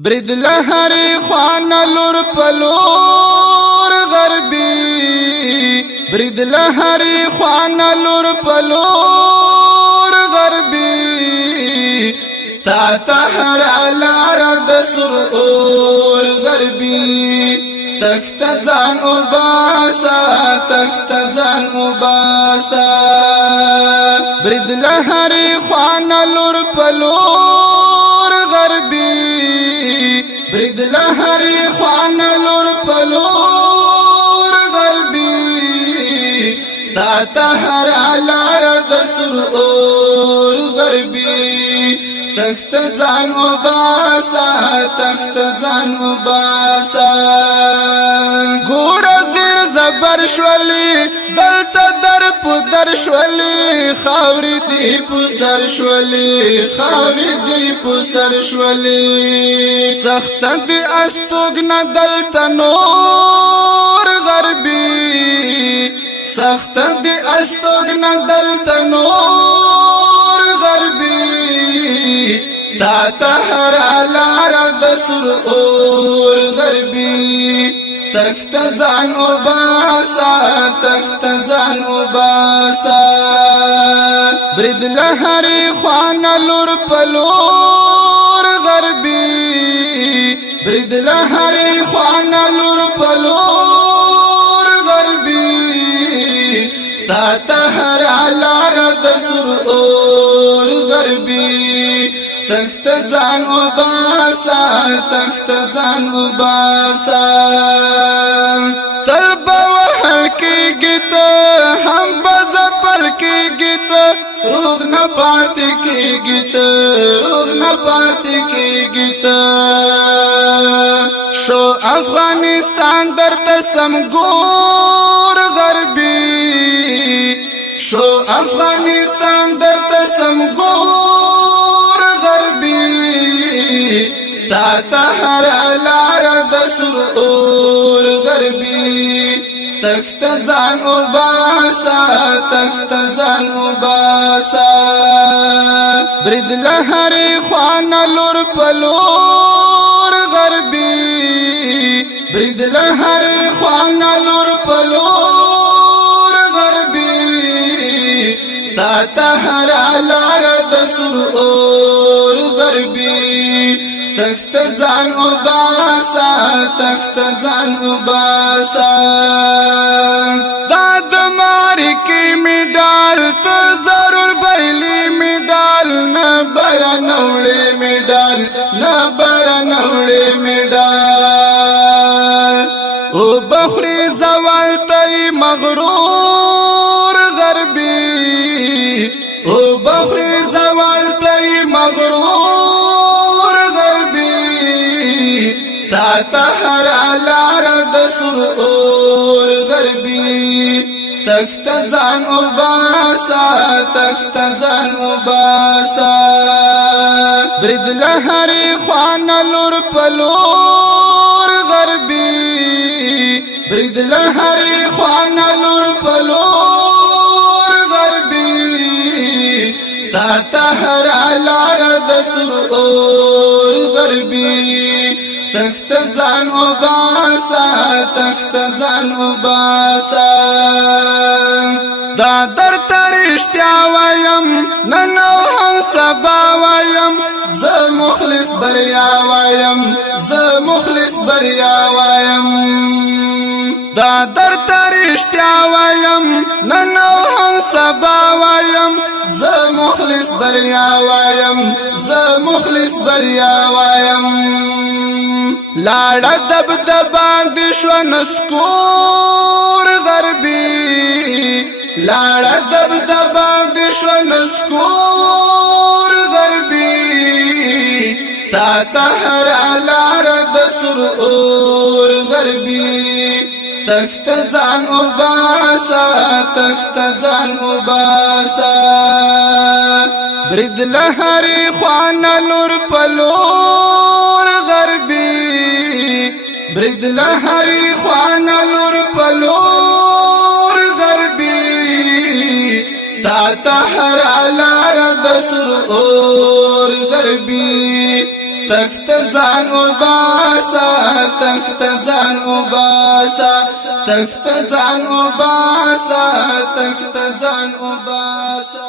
برید لهری خوان لور پلور غربی برید لهری خوان لور پلور غربی تا تهر علار د سرور غربی تخت ځان وباسا تخت ځان وباسا برید لهری خوان لور پلور غربی برید لهری خوان لور پلور غربی تا تهر علار د سرور غربی تخت ځان وباسا تخت ځان وباسا ګور زیر زبر شولي دلته در پدر شولي خاوري دی پسر شولي خاوري دی پسر شولي سخت دی استوګنا دلته نور غربي سخت دی استوګنا دلته نور غربي تا تهر علار د سرور غربي تخت ځان وباسا تخت ځان وباسا برید لهری خوان لور پلور غربي برید لهری خوان لور پلور غربي تا تهر علار د سرور غربي تخت ځان وباسا تخت ځان وباسا طلب وحل کېږي ته هم بزپل کېږي ته روغ نه پاتې کېږي ته روغ نه پاتې کېږي ته شو افغانستان درته سمګور غربي شو افغانستان درته سمګور تا تهر علار د سرور غربي تخت ځان وباسا تخت ځان وباسا برید لهری خوان لور پلور غربي برید لهری خوان لور پلور غربي تا تهر علار د سرور غربي تخت ځان وباسا تخت ځان وباسا دا د مارکی میډال ته ضرور بیلی میډال نه بیانوړې میډال نه بیانوړې میډال او بخری زوال ته مغرور غربي او بخری زوال ته مغرور تا تهر علار د سرور غربي تخت ځان وباسا تخت ځان وباسا برید لهری خوان لور پلور غربي برید لهری خوان لور پلور غربي تا تهر علار د سرور غربي تخت ځان وباسا تخت ځان وباسا دا در ترشتیا وایم نن هم سبا وایم ز مخلص بریا وایم ز مخلص بریا وایم دا در ترشتیا وایم نن هم سبا وایم ز مخلص بریا وایم ز مخلص بریا وایم لاړه دب دبان د شو نسکور غربي لاړه دب دبان د شو نسکور غربي تا تهر علار د سرور غربي تخت ځان وباسا تخت ځان وباسا برید لهری خوان لور پلور غربي برید لهری خوان لور پلور غربي تا تهر علار د سرور غربي تخت ځان وباسا تخت ځان وباسا تخت ځان وباسا تخت ځان وباسا